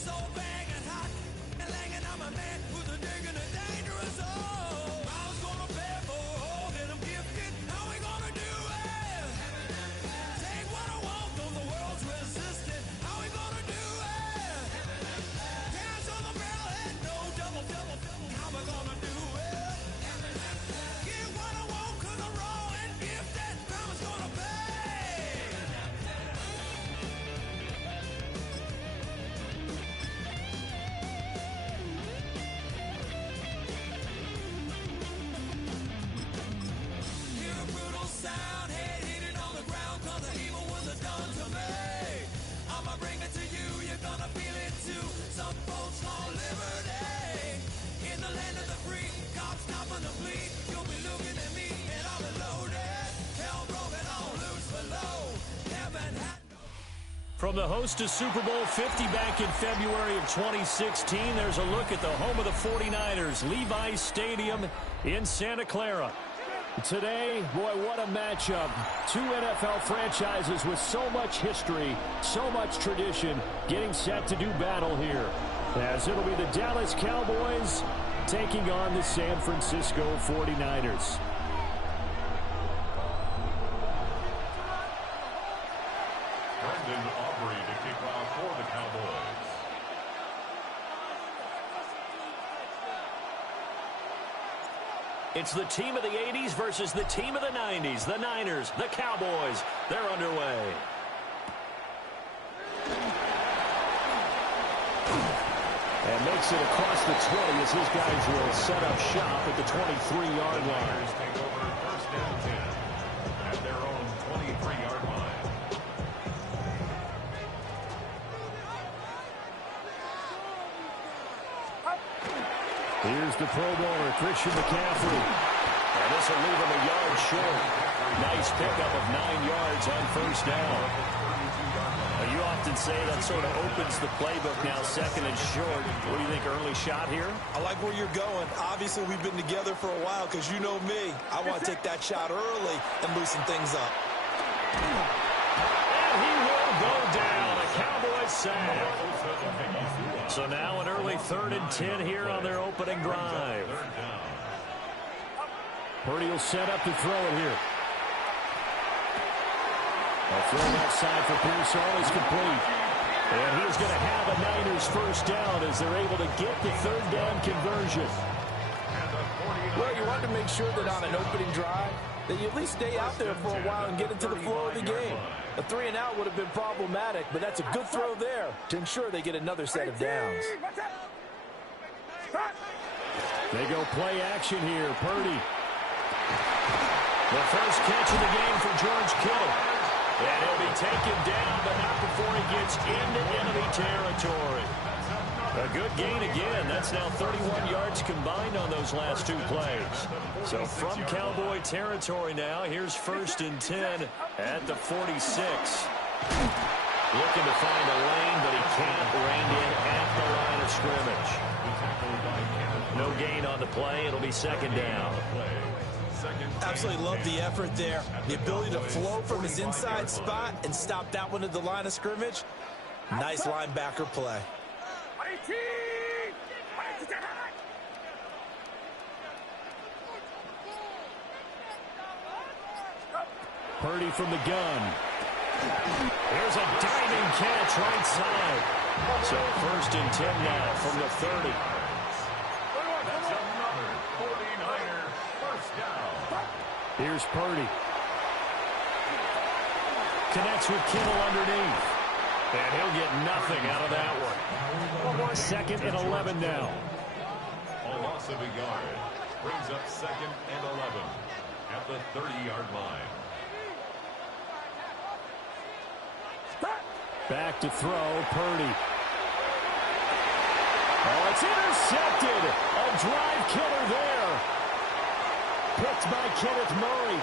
So banging hot and langing, I'm a man who's a digging a dangerous hole. I was gonna pay for all that I'm gifted. How we gonna do it? Take what I want, though the world's resistant. How we gonna do it? Hands on the barrel and no double. How we gonna do it? Get what I want, 'cause I'm raw and gifted. Mama's gonna pay. Hear a brutal sound, head hitting on the ground, 'cause the evil ones are done to me. I'ma bring it to you, you're gonna feel it too. Some folks call liberty. In the land of the free, cops stopping the bleed. You'll be looking at me and I'll be loaded. Hell broken all loose below. Heaven had From the host to Super Bowl 50 back in February of 2016, there's a look at the home of the 49ers, Levi's Stadium in Santa Clara. Today, boy, what a matchup. Two NFL franchises with so much history, so much tradition, getting set to do battle here. As it'll be the Dallas Cowboys taking on the San Francisco 49ers. Brendan Aubrey to kick off for the Cowboys. It's the team of the 80s versus the team of the 90s. The Niners, the Cowboys, they're underway. And makes it across the 20 as his guys will set up shop at the 23-yard line. Take over first and 10 at their own 23-yard line. Here's the Pro Bowler, Christian McCaffrey. And this will leave him a yard short. Nice pickup of 9 yards on first down. You often say that sort of opens the playbook now, second and short. What do you think, early shot here? I like where you're going. Obviously, we've been together for a while because you know me. I want to take that shot early and loosen things up. And he will go down. A Cowboys sack. So now an early 3rd and 10 here on their opening drive. Purdy will set up to throw it here. A throw left side for Pearsall is complete. And he's going to have a Niners first down as they're able to get the 3rd down conversion. Well, you want to make sure that on an opening drive that you at least stay out there for a while and get into the flow of the game. A 3-and-out would have been problematic, but that's a good throw there to ensure they get another set of downs. They go play action here. Purdy. The first catch of the game for George Kittle. And he'll be taken down, but not before he gets into enemy territory. A good gain again. That's now 31 yards combined on those last 2 plays. So from Cowboy territory now, here's 1st and 10 at the 46. Looking to find a lane, but he can't rein in at the line of scrimmage. No gain on the play. It'll be 2nd down. Absolutely love the effort there. The ability to flow from his inside spot and stop that one at the line of scrimmage. Nice linebacker play. Purdy from the gun. There's a diving catch right side. So 1st and 10 now from the 30. That's another 49er first down. Here's Purdy. Connects with Kittle underneath. And he'll get nothing out of that one. 2nd and 11 now. A loss of a yard brings up 2nd and 11 at the 30-yard line. Back to throw, Purdy. Oh, it's intercepted. A drive killer there. Picked by Kenneth Murray.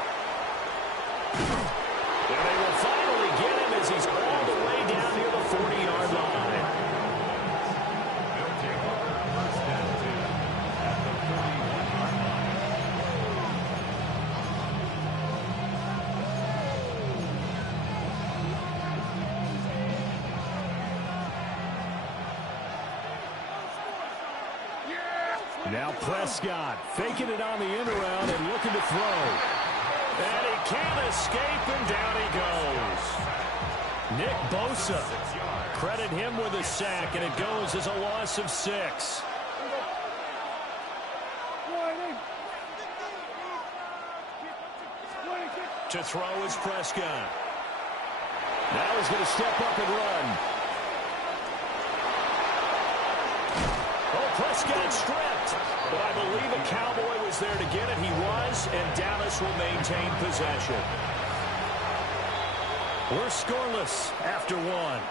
And they will finally get him as he's all the way down near the 40-yard line. They'll take over first and 10 at the 41-yard line. Now Prescott faking it on the end around and looking to throw. And he can't escape, and down he goes. Nick Bosa, credit him with a sack, and it goes as a loss of 6. To throw is Prescott. Now he's going to step up and run. Oh, Prescott stripped. But I believe a Cowboy was there to get it. He was, and Dallas will maintain possession. We're scoreless after 1.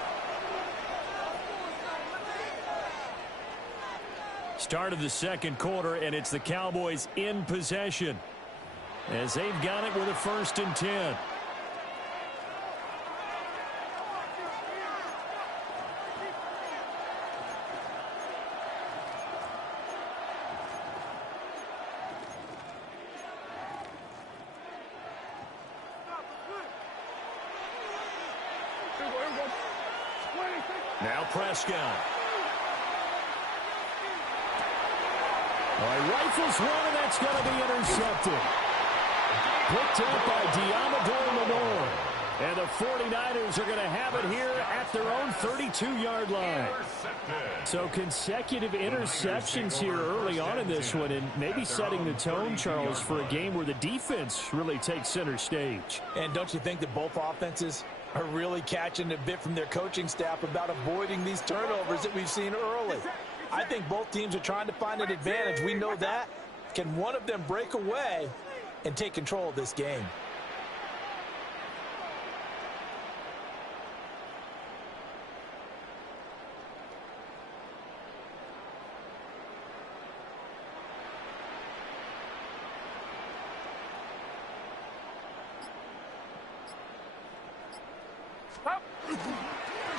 Start of the second quarter, and it's the Cowboys in possession as they've got it with a 1st and 10. Now Prescott. All right, rifles one, and that's going to be intercepted. Picked up by Diamador Lenore. And the 49ers are going to have it here at their own 32-yard line. So consecutive interceptions here early on in this one, and maybe setting the tone, Charles, for a game where the defense really takes center stage. And don't you think that both offenses are really catching a bit from their coaching staff about avoiding these turnovers that we've seen early? I think both teams are trying to find an advantage. We know that. Can one of them break away and take control of this game?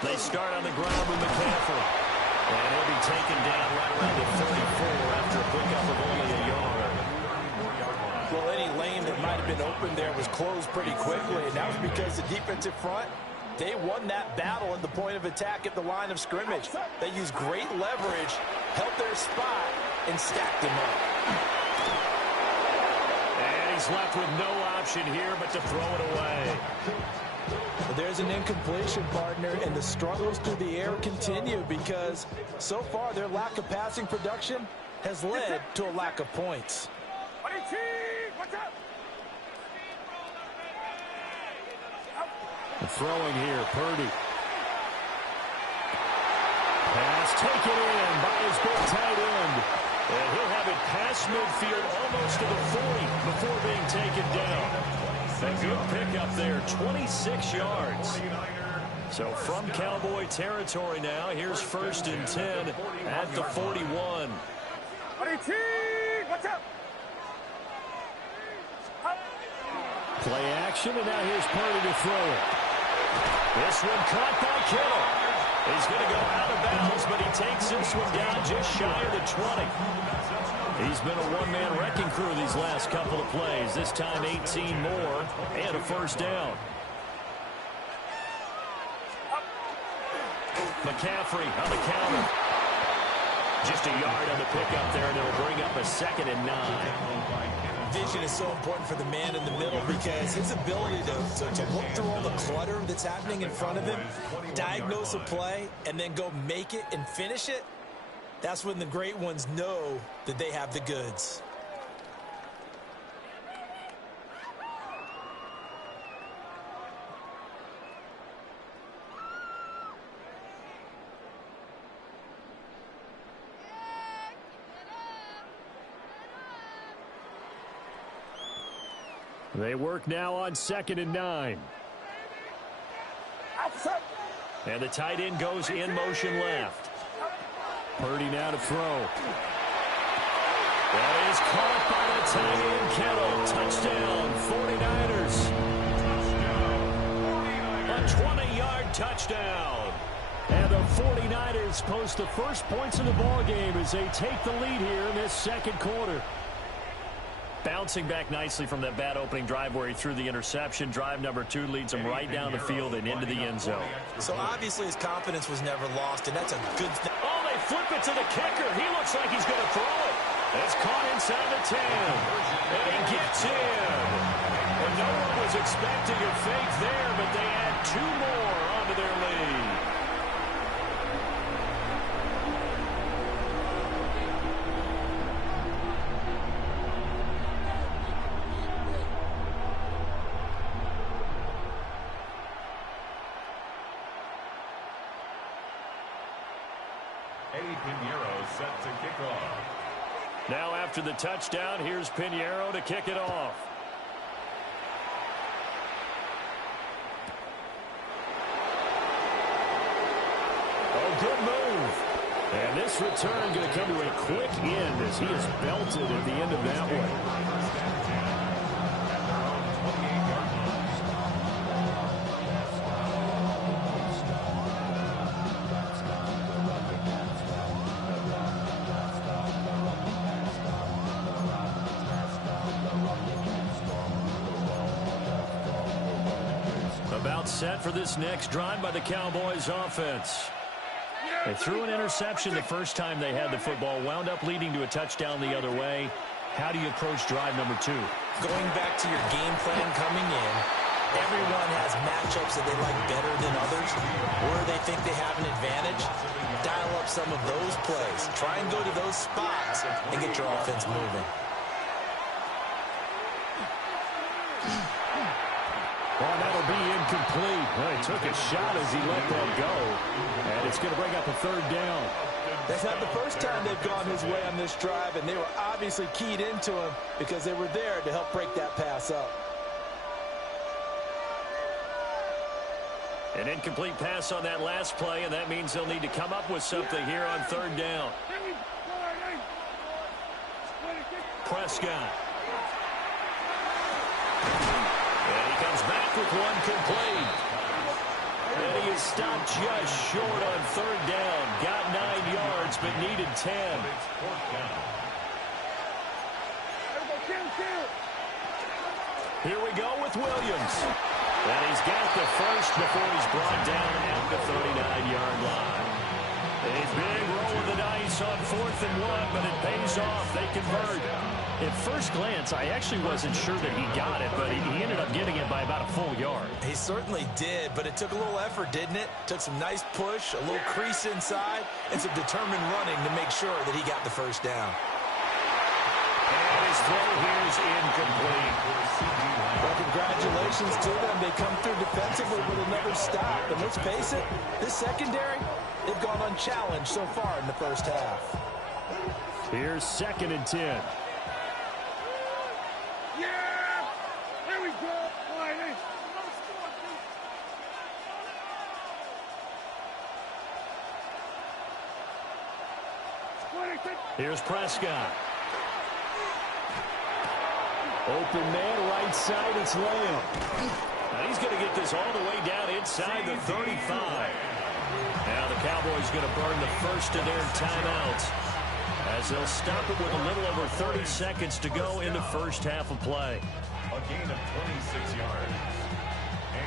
They start on the ground with McCaffrey. And he'll be taken down right around the 34 after a pickup of only a yard. Well, any lane that might have been open there was closed pretty quickly, and that was because the defensive front, they won that battle at the point of attack at the line of scrimmage. They used great leverage, held their spot, and stacked them up. And he's left with no option here but to throw it away. There's an incompletion, partner, and the struggles through the air continue because so far their lack of passing production has led to a lack of points. The throwing here, Purdy. Pass taken in by his big tight end. And he'll have it past midfield almost to the 40 before being taken down. A good pickup there, 26 yards. So from Cowboy territory now, here's 1st and 10 at the 41. Play action, and now here's Purdy to throw it. This one caught by Kittle. He's going to go out of bounds, but he takes this one down just shy of the 20. He's been a one-man wrecking crew these last couple of plays. This time 18 more and a 1st down. McCaffrey on the counter. Just a yard on the pickup there, and it'll bring up a 2nd and 9. Vision is so important for the man in the middle because his ability to look through all the clutter that's happening in front of him, diagnose a play, and then go make it and finish it, that's when the great ones know that they have the goods. They work now on 2nd and 9. And the tight end goes in motion left. Purdy now to throw. That is caught by the tight end Kittle. Touchdown, 49ers. A 20-yard touchdown. And the 49ers post the first points of the ballgame as they take the lead here in this second quarter. Bouncing back nicely from that bad opening drive where he threw the interception. Drive number 2 leads him right down the field and into the end zone. So obviously his confidence was never lost, and that's a good thing. Oh, they flip it to the kicker. He looks like he's going to throw it. It's caught inside the 10. And he gets in. And no one was expecting a fake there, but they add 2 more onto their lead. Set to kick off. Now after the touchdown, here's Pinheiro to kick it off. Oh, good move. And this return going to come to a quick end as he is belted at the end of that one. About set for this next drive by the Cowboys offense. They threw an interception the first time they had the football, wound up leading to a touchdown the other way. How do you approach drive number 2? Going back to your game plan coming in, everyone has matchups that they like better than others, where they think they have an advantage. Dial up some of those plays. Try and go to those spots and get your offense moving. Well, that'll be incomplete. Well, he took a shot as he let that go. And it's going to bring up a 3rd down. That's not the first time they've gone his way on this drive, and they were obviously keyed into him because they were there to help break that pass up. An incomplete pass on that last play, and that means they'll need to come up with something here on 3rd down. Prescott. And he comes back with one complete. And he is stopped just short on 3rd down. Got 9 yards, but needed 10. Here we go with Williams. And he's got the first before he's brought down at the 39-yard line. A big roll of the dice on 4th and 1, but it pays off. They convert. At first glance, I actually wasn't sure that he got it, but he ended up getting it by about a full yard. He certainly did, but it took a little effort, didn't it? Took some nice push, a little crease inside, and some determined running to make sure that he got the first down. And his throw here is incomplete. Well, congratulations to them. They come through defensively with another stop. And let's face it, this secondary, they've gone unchallenged so far in the first half. Here's 2nd and 10. Here's Prescott. Open man, right side, it's Lamb. Now he's going to get this all the way down inside the 35. Now the Cowboys going to burn the first of their timeouts as they'll stop it with a little over 30 seconds to go in the first half of play. A gain of 26 yards.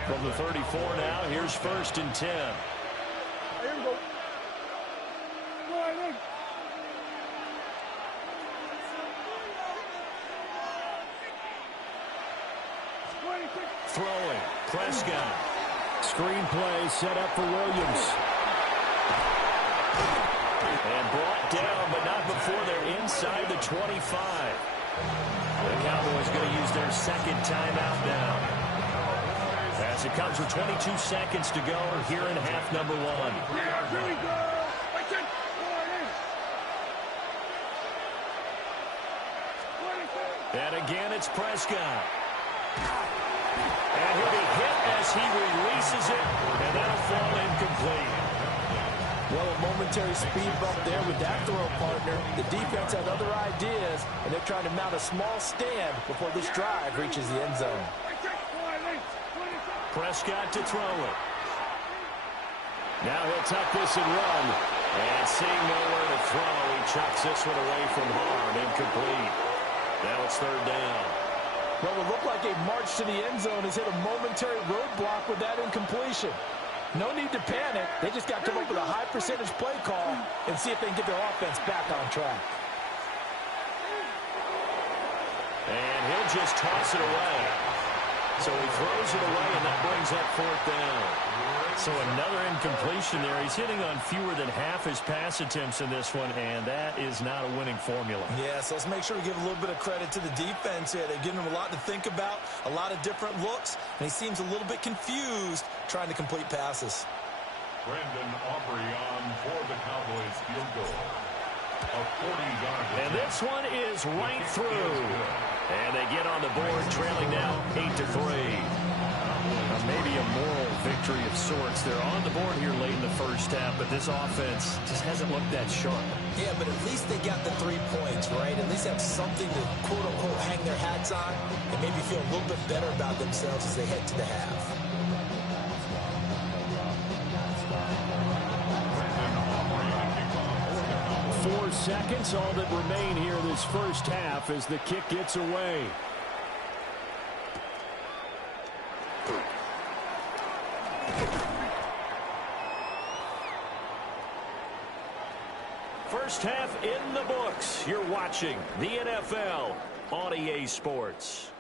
From the 34 now, here's 1st and 10. Here we go. Throwing, Prescott. Screenplay set up for Williams. And brought down, but not before they're inside the 25. The Cowboys going to use their 2nd timeout now. As it comes with 22 seconds to go here in half number 1. Here we go. And again, it's Prescott. And he'll be hit as he releases it, and that'll fall incomplete. Well, a momentary speed bump there with that throw partner. The defense had other ideas, and they're trying to mount a small stand before this drive reaches the end zone. Prescott to throw it. Now he'll tuck this and run. And seeing nowhere to throw, he chucks this one away from harm. Incomplete. Now it's 3rd down. Well, it looked like a march to the end zone has hit a momentary roadblock with that incompletion. No need to panic. They just got to come up with a high percentage play call and see if they can get their offense back on track. just toss it away. So he throws it away, and that brings up 4th down. So another incompletion there. He's hitting on fewer than half his pass attempts in this one, and that is not a winning formula. Yeah, so let's make sure we give a little bit of credit to the defense here. They're giving him a lot to think about, a lot of different looks, and he seems a little bit confused trying to complete passes. Brandon Aubrey on for the Cowboys field goal. A 40-yard. And this one is right through. And they get on the board, trailing now 8-3. Maybe a moral victory of sorts. They're on the board here late in the first half, but this offense just hasn't looked that sharp. Yeah, but at least they got the 3 points, right? At least have something to, quote-unquote, hang their hats on and maybe feel a little bit better about themselves as they head to the half. 4 seconds, all that remain here this first half as the kick gets away. First half in the books. You're watching the NFL on EA Sports.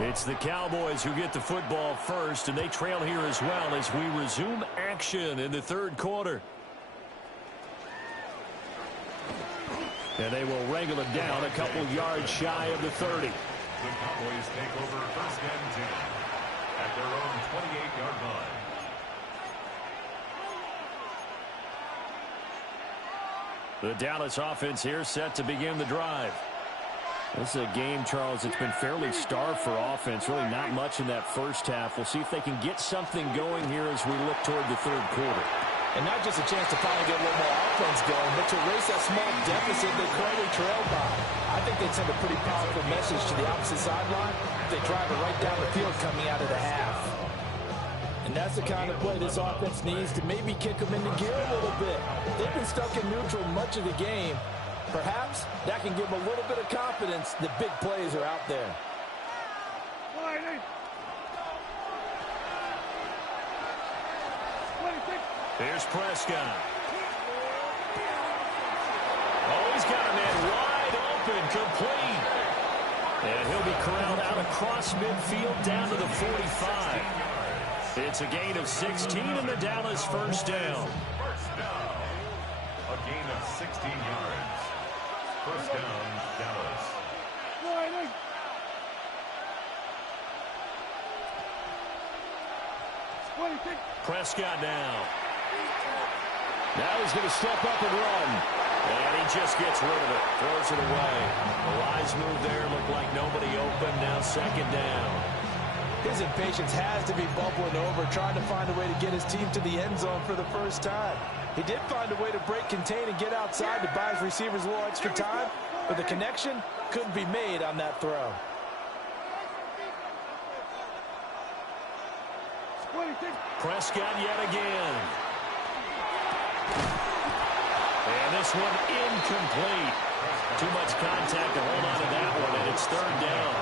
It's the Cowboys who get the football first, and they trail here as well as we resume action in the 3rd quarter. And they will wrangle it down a couple yards shy of the 30. The Cowboys take over 1st and 10 at their own 28-yard line. The Dallas offense here set to begin the drive. This is a game, Charles, it's been fairly starved for offense. Really not much in that first half. We'll see if they can get something going here as we look toward the 3rd quarter. And not just a chance to finally get a little more offense going, but to erase that small deficit they currently trailed by. I think they'd send a pretty powerful message to the opposite sideline if they drive it right down the field coming out of the half. And that's the kind of play this offense needs to maybe kick them into gear a little bit. They've been stuck in neutral much of the game. Perhaps that can give them a little bit of confidence that big plays are out there. Here's Prescott. Oh, he's got a man wide open, complete. And he'll be corralled out across midfield down to the 45. It's a gain of 16 and the Dallas 1st down. First down. A gain of 16 yards. 1st down, Dallas. Prescott now. Now he's going to step up and run. And he just gets rid of it. Throws it away. A wise move there. Looked like nobody open. Now 2nd down. His impatience has to be bubbling over, trying to find a way to get his team to the end zone for the first time. He did find a way to break contain and get outside to buy his receivers a little extra time, but the connection couldn't be made on that throw. Prescott yet again. And this one incomplete. Too much contact to hold on to that one, and it's 3rd down.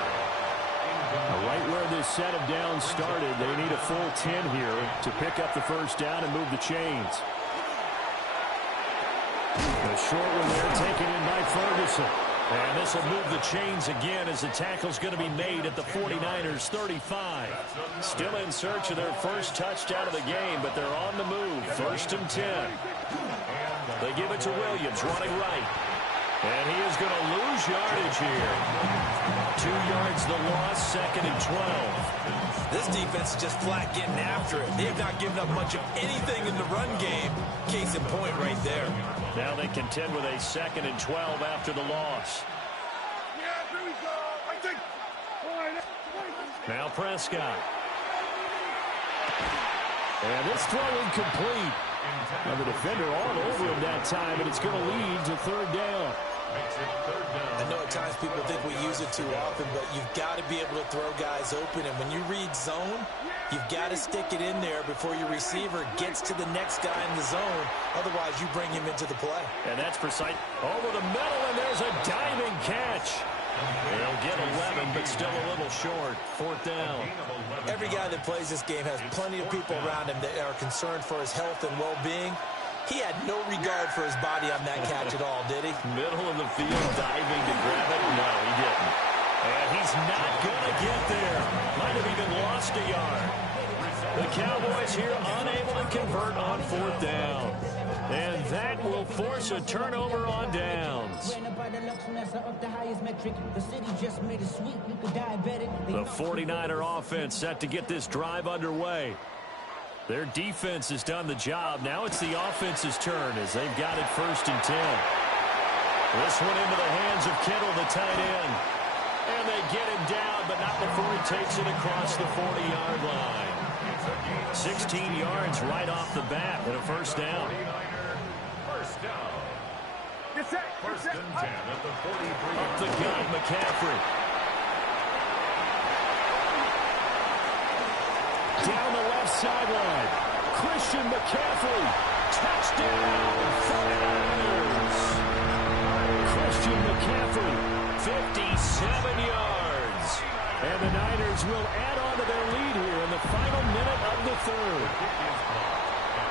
Right where this set of downs started, they need a full 10 here to pick up the 1st down and move the chains. The short one there taken in by Ferguson. And this will move the chains again as the tackle's going to be made at the 49ers 35. Still in search of their first touchdown of the game, but they're on the move. 1st and 10. They give it to Williams running right. And he is going to lose yardage here. 2 yards the loss, 2nd and 12. This defense is just flat getting after it. They have not given up much of anything in the run game. Case in point right there. Now they contend with a 2nd and 12 after the loss. Now Prescott. And this throw incomplete. Now the defender all over him that time, and it's going to lead to 3rd down. I know at times people think we use it too often, but you've got to be able to throw guys open. And when you read zone, you've got to stick it in there before your receiver gets to the next guy in the zone. Otherwise, you bring him into the play. And that's precise. Over the middle, and there's a diving catch. They'll get 11, but still a little short. 4th down. Every guy that plays this game has plenty of people around him that are concerned for his health and well-being. He had no regard for his body on that catch at all, did he? Middle of the field, diving to grab it. No, he didn't. And he's not going to get there. Might have even lost a yard. The Cowboys here unable to convert on 4th down. And that will force a turnover on downs. The 49er offense set to get this drive underway. Their defense has done the job. Now it's the offense's turn as they've got it 1st and 10. This one into the hands of Kittle, the tight end. And they get him down, but not before he takes it across the 40-yard line. 16 yards right off the bat and a 1st down. First and 10 at the 43. Up the gut, McCaffrey. Down the left sideline. Christian McCaffrey. Touchdown, 49ers. Christian McCaffrey, 57 yards. And the Niners will add on to their lead here in the final minute of the 3rd.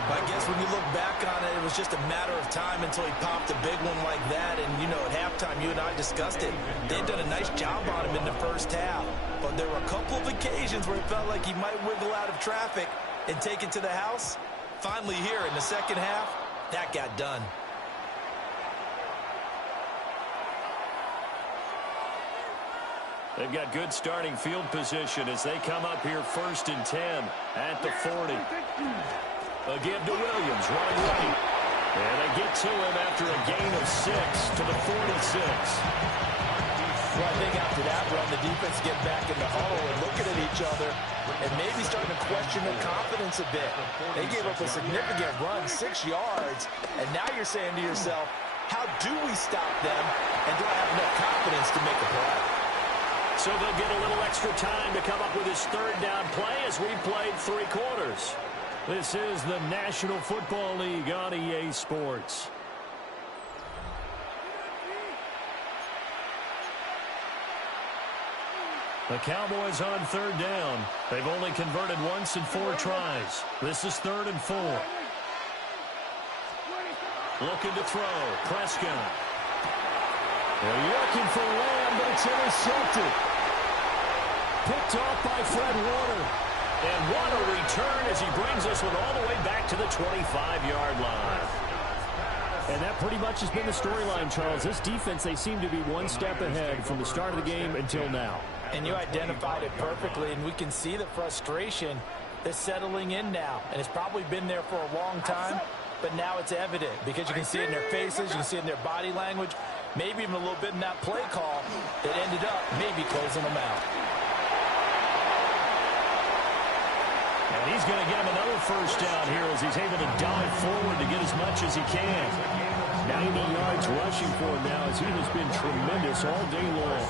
I guess when you look back on it, it was just a matter of time until he popped a big one like that. And, you know, at halftime, you and I discussed it. They'd done a nice job on him in the 1st half. But there were a couple of occasions where it felt like he might wiggle out of traffic and take it to the house. Finally here in the 2nd half, that got done. They've got good starting field position as they come up here 1st and 10 at the 40. A give to Williams, running right. And they get to him after a gain of 6 to the 46. Well, I think after that run, the defense get back in the huddle and looking at each other and maybe starting to question their confidence a bit. They gave up a significant run, 6 yards, and now you're saying to yourself, how do we stop them, and do I have enough confidence to make a play? So they'll get a little extra time to come up with his 3rd down play as we've played 3 quarters. This is the National Football League on EA Sports. The Cowboys on 3rd down. They've only converted once in 4 tries. This is 3rd and 4. Looking to throw. Prescott. They're looking for Lamb, but it's intercepted. Picked off by Fred Warner. And what a return as he brings us all the way back to the 25-yard line. And that pretty much has been the storyline, Charles. This defense, they seem to be one step ahead from the start of the game until now. And you identified it perfectly, and we can see the frustration that's settling in now. And it's probably been there for a long time, but now it's evident because you can see it in their faces, you can see it in their body language, maybe even a little bit in that play call that ended up maybe closing them out. And he's going to get him another 1st down here as he's able to dive forward to get as much as he can. 90 yards rushing for him now as he has been tremendous all day long.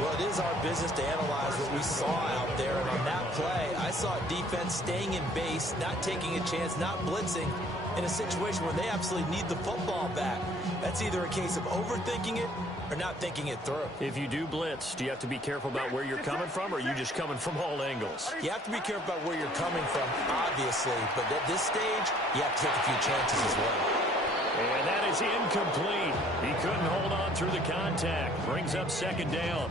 Well, it is our business to analyze what we saw out there. And on that play, I saw defense staying in base, not taking a chance, not blitzing in a situation where they absolutely need the football back. That's either a case of overthinking it or not thinking it through. If you do blitz, do you have to be careful about where you're coming from, or are you just coming from all angles? You have to be careful about where you're coming from, obviously. But at this stage, you have to take a few chances as well. And that is incomplete. He couldn't hold on through the contact. Brings up 2nd down.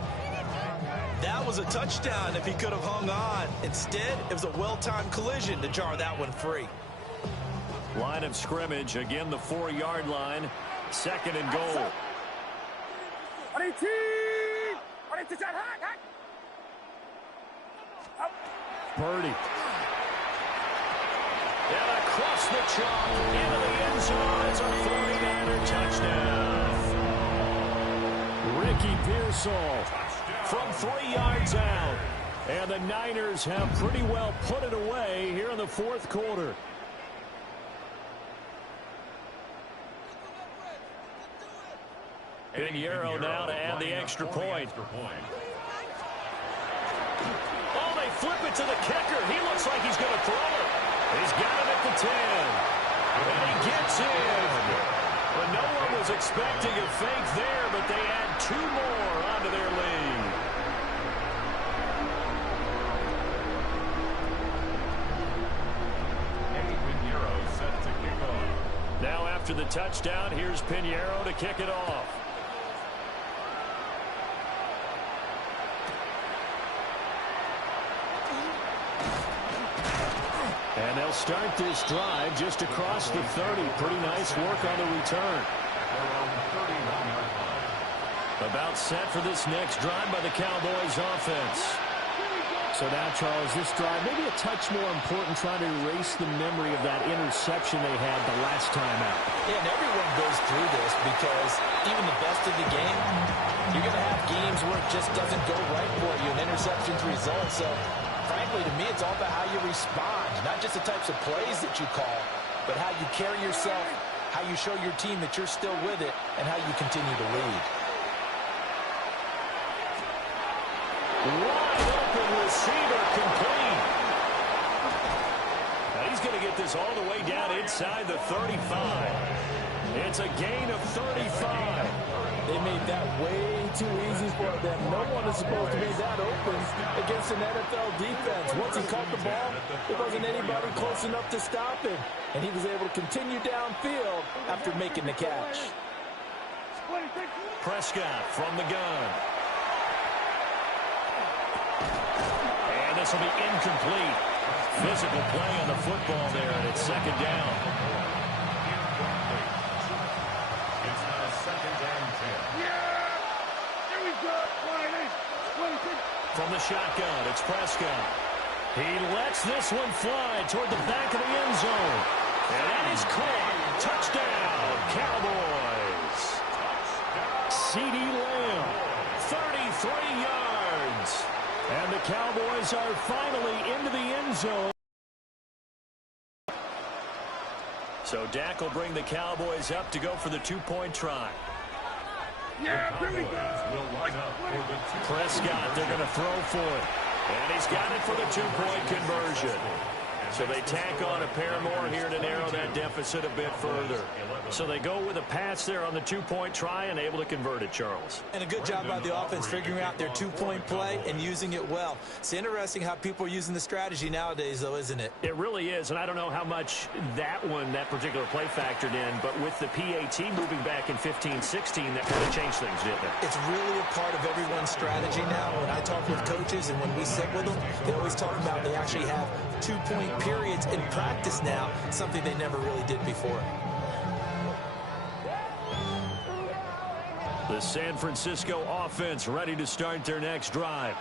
That was a touchdown if he could have hung on. Instead, it was a well-timed collision to jar that one free. Line of scrimmage, again the 4-yard line. 2nd and goal. Purdy. And across the chalk into the end zone is a 49er touchdown. Ricky Pearsall From 3 yards out. And the Niners have pretty well put it away here in the 4th quarter. Pinheiro now to add the extra point. Oh, they flip it to the kicker. He looks like he's going to throw it. He's got it at the 10. And he gets in. But no one was Was expecting a fake there, but they add 2 more onto their lead. Set to kick off. Now after the touchdown, here's Pinheiro to kick it off. And they'll start this drive just across the 30. Pretty nice work on the return. About set for this next drive by the Cowboys offense. So now, Charles, this drive maybe a touch more important, trying to erase the memory of that interception they had the last time out. Yeah, and everyone goes through this because even the best of the game, you're going to have games where it just doesn't go right for you, and interceptions result. So, frankly, to me, it's all about how you respond, not just the types of plays that you call, but how you carry yourself, how you show your team that you're still with it, and how you continue to lead. Wide open receiver, complete. Now he's going to get this all the way down inside the 35. It's a gain of 35. They made that way too easy for them. No one is supposed to be that open against an NFL defense. Once he caught the ball, there wasn't anybody close enough to stop him. And he was able to continue downfield after making the catch. Prescott from the gun. And this will be incomplete. Physical play on the football there, and it's second down. It's now second and 10. Here we go. From the shotgun, it's Prescott. He lets this one fly toward the back of the end zone. And that is caught. Touchdown, Cowboys. CeeDee Lamb, 33 yards. And the Cowboys are finally into the end zone. So Dak will bring the Cowboys up to go for the 2-point try. Yeah, here we go. Will line up for the Prescott, they're going to throw for it. And he's got it for the 2-point conversion. So they tack on a pair more here to narrow that deficit a bit further. So they go with a pass there on the 2-point try and able to convert it, Charles. And a good job by the offense figuring out their 2-point play and using it well. It's interesting how people are using the strategy nowadays, though, isn't it? It really is, and I don't know how much that particular play factored in, but with the PAT moving back in 15-16, that really changed things, didn't it? It's really a part of everyone's strategy now. When I talk with coaches and when we sit with them, they always talk about they actually have 2-point periods in practice now, something they never really did before. The San Francisco offense ready to start their next drive.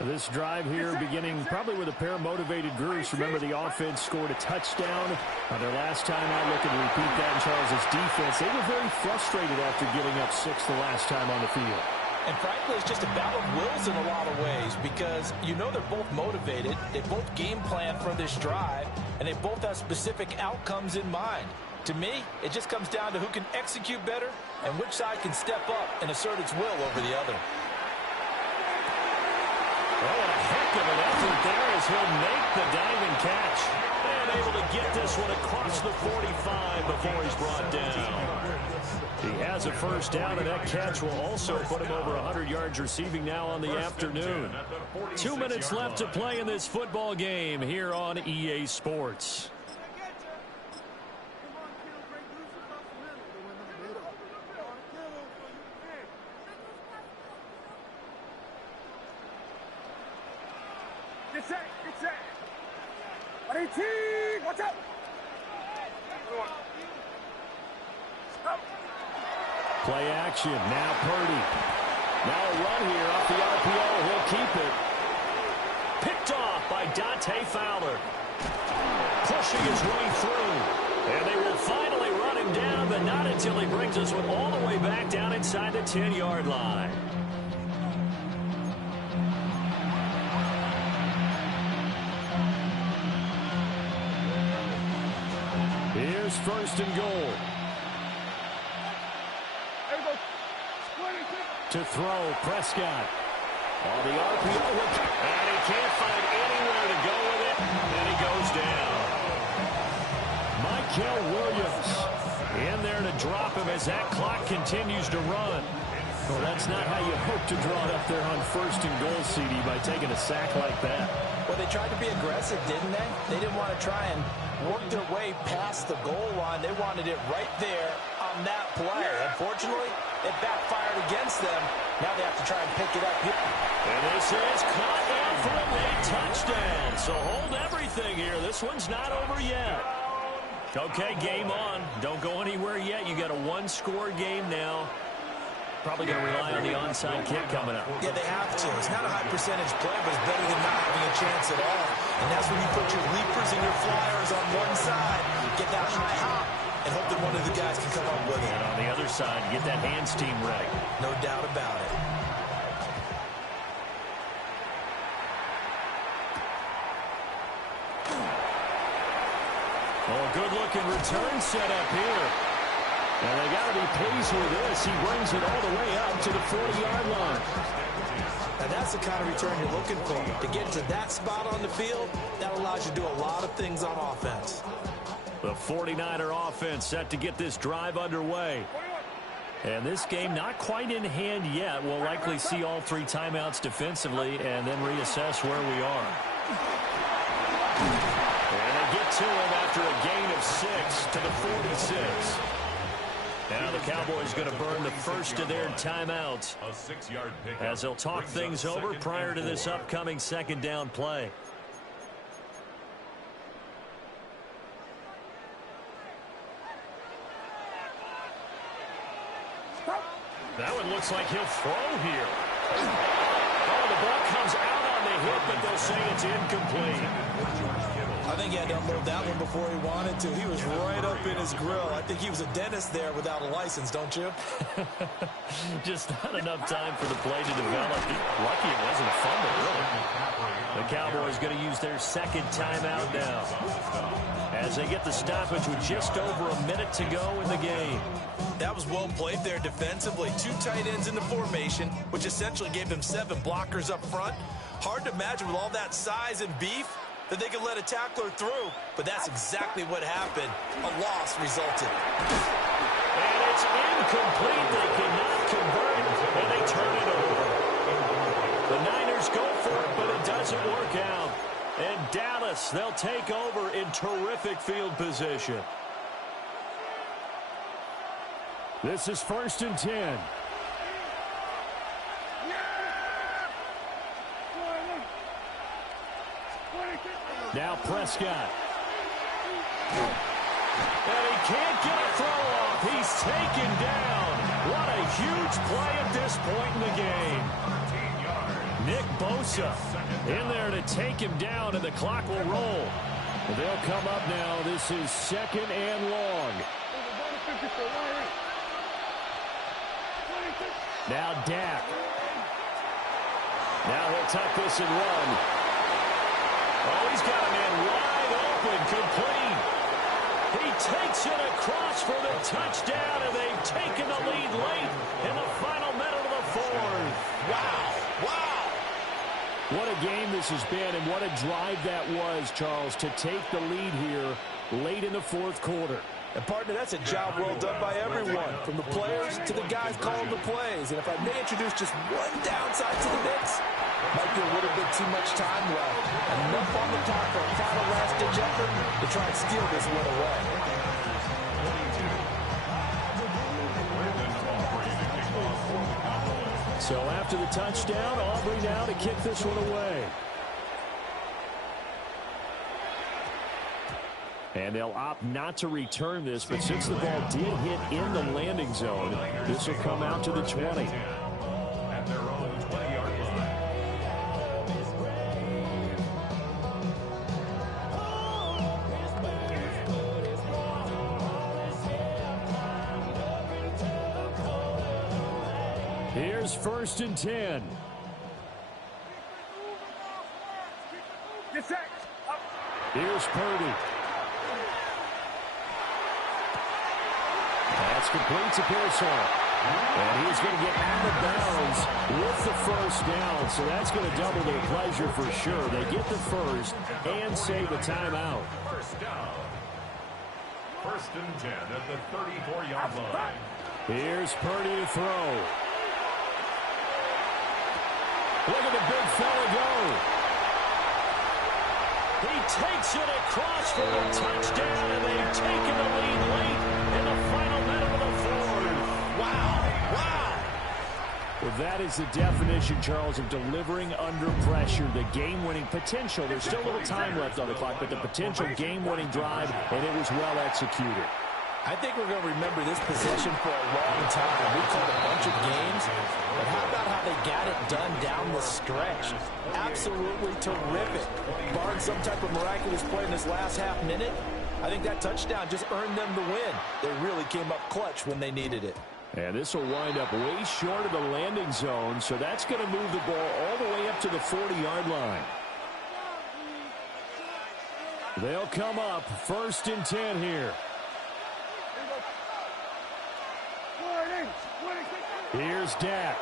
This drive here beginning probably with a pair of motivated groups. Remember, the offense scored a touchdown on their last time out. Looking to repeat that in Charles' defense. They were very frustrated after giving up 6 the last time on the field. And frankly, it's just a battle of wills in a lot of ways because you know they're both motivated, they both game plan for this drive, and they both have specific outcomes in mind. To me, it just comes down to who can execute better and which side can step up and assert its will over the other. Well, a heck of an effort there as he'll make the diving catch. And able to get this one across the 45 before he's brought down. He has a first down, and that catch will also put him over 100 yards receiving now on the afternoon. 2 minutes left to play in this football game here on EA Sports. Get set. Watch out. Play action. Now Purdy. Now a run here off the RPO. He'll keep it. Picked off by Dante Fowler. Pushing his way through. And they will finally run him down, but not until he brings us all the way back down inside the 10-yard line. Here's first and goal. To throw, Prescott. On the RPO, and he can't find anywhere to go with it, and he goes down. Micah Williams in there to drop him as that clock continues to run. Well, that's not how you hope to draw it up there on 1st and goal, CD, by taking a sack like that. Well, they tried to be aggressive, didn't they? They didn't want to try and work their way past the goal line. They wanted it right there on that play. Unfortunately, it backfired against them. Now they have to try and pick it up here. And this is caught down for a late touchdown. So hold everything here. This one's not over yet. Okay, game on. Don't go anywhere yet. You got a one-score game now. Probably going to rely on the onside kick coming up. Yeah, they have to. It's not a high percentage play, but it's better than not having a chance at all. And that's when you put your leapers and your flyers on one side, get that high hop, and hope that one of the guys can come up with it. And on the other side, get that hands team ready. No doubt about it. Oh, good-looking return set up here. And they got to be pleased with this. He brings it all the way up to the 40-yard line. And that's the kind of return you're looking for. To get to that spot on the field, that allows you to do a lot of things on offense. The 49er offense set to get this drive underway. And this game not quite in hand yet. We'll likely see all 3 timeouts defensively and then reassess where we are. And they get to him after a gain of 6 to the 46. Now the Cowboys going to burn the first of their timeouts A 6-yard pickup as they'll talk brings things up over 2nd prior and to this 4. upcoming 2nd down play. That one looks like he'll throw here. Oh, the ball comes out on the hit, but they'll say it's incomplete. I think he had to unload that one before he wanted to. He was right up in his grill. I think he was a dentist there without a license, don't you? Just not enough time for the play to develop. Lucky it wasn't a fumble, really. The Cowboys going to use their 2nd timeout now as they get the stoppage with just over a minute to go in the game. That was well played there defensively. 2 tight ends in the formation, which essentially gave them 7 blockers up front. Hard to imagine with all that size and beef that they could let a tackler through, but that's exactly what happened. A loss resulted. And it's incomplete. They cannot convert it, and they turn it over. The Niners go for it, but it doesn't work out. And Dallas, they'll take over in terrific field position. This is 1st and 10. Now Prescott. And he can't get a throw off. He's taken down. What a huge play at this point in the game. Nick Bosa in there to take him down, and the clock will roll. They'll come up now. This is 2nd and long. Now Dak. Now he'll tuck this and run. Oh, he's got a man wide open, complete. He takes it across for the touchdown, and they've taken the lead late in the final minute of the 4th. Wow. Wow. What a game this has been, and what a drive that was, Charles, to take the lead here late in the 4th quarter. And, partner, that's a job well done by everyone, from the players to the guys calling the plays. And if I may introduce just one downside to the mix, might be a little bit too much time left. Enough on the clock for a final last-ditch effort to try and steal this one away. So after the touchdown, Aubrey now to kick this one away. And they'll opt not to return this, but since the ball did hit in the landing zone, this will come out to the 20. At their own 20-yard line. Here's 1st and 10. Get set. Up. Here's Purdy. That's complete to Pearson. And he's going to get out of bounds with the 1st down. So that's going to double their pleasure for sure. They get the 1st and save a timeout. First down. First and 10 at the 34-yard line. Here's Purdy to throw. Look at the big fella go. He takes it across for a touchdown, and they've taken the lead late in the final minute of the fourth. Wow. Wow. Well, that is the definition, Charles, of delivering under pressure. The game-winning potential. There's still a little time left on the clock, but the potential game-winning drive, and it was well executed. I think we're going to remember this possession for a long time. We called a bunch of games, but how about how they got it done down the stretch? Absolutely terrific. Barring some type of miraculous play in this last half minute, I think that touchdown just earned them the win. They really came up clutch when they needed it. And this will wind up way short of the landing zone, so that's going to move the ball all the way up to the 40-yard line. They'll come up first and 10 here. Here's Dak.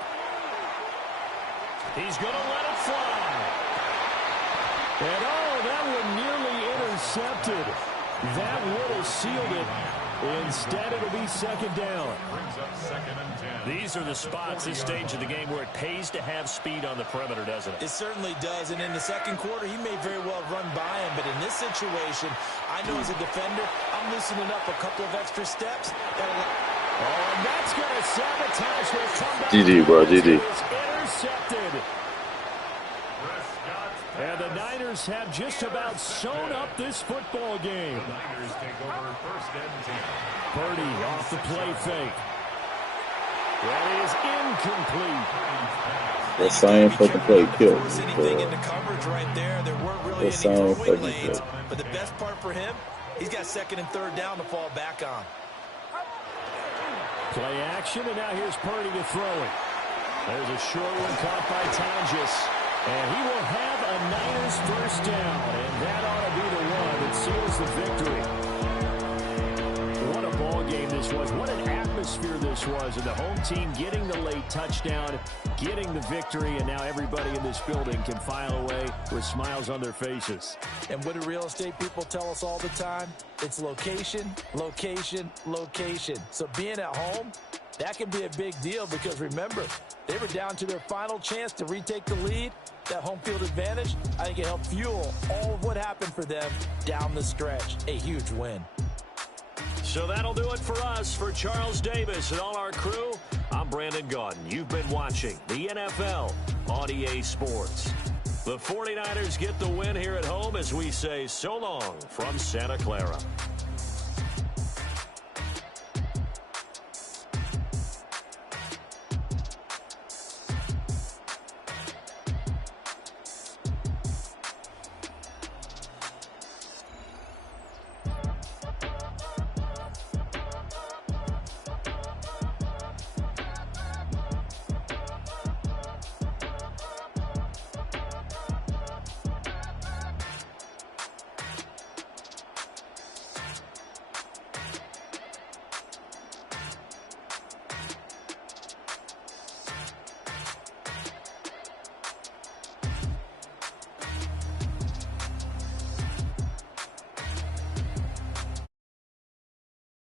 He's going to let it fly. And that one nearly intercepted. That would have sealed it. Instead, it'll be second down. Brings up second and 10. These are the spots, this stage of the game, where it pays to have speed on the perimeter, doesn't it? It certainly does, and in the second quarter, he may very well run by him, but in this situation, I know as a defender, I'm loosening up a couple of extra steps. And that's going to sabotage their comeback. GG, bro, GG. Intercepted. And the Niners have just about sewn up this football game. The Niners take over first and 10. Purdy off the play fake. That is incomplete. That same fucking play killed. Force anything into coverage right there. There weren't really That any same throwing fucking lanes. play. But the best part for him, he's got second and third down to fall back on. Play action, and now here's Purdy to throw it. There's a short one caught by Tonjes. And he will have a Niners first down. And that ought to be the one that seals the victory. What a ball game this was. What an atmosphere this was. And the home team getting the late touchdown, getting the victory, and now everybody in this building can file away with smiles on their faces. And what do real estate people tell us all the time? It's location, location, location. So being at home, that can be a big deal because, remember, they were down to their final chance to retake the lead. That home field advantage, I think it helped fuel all of what happened for them down the stretch. A huge win. So that'll do it for us. For Charles Davis and all our crew, I'm Brandon Gaudin. You've been watching the NFL on EA Sports. The 49ers get the win here at home as we say so long from Santa Clara.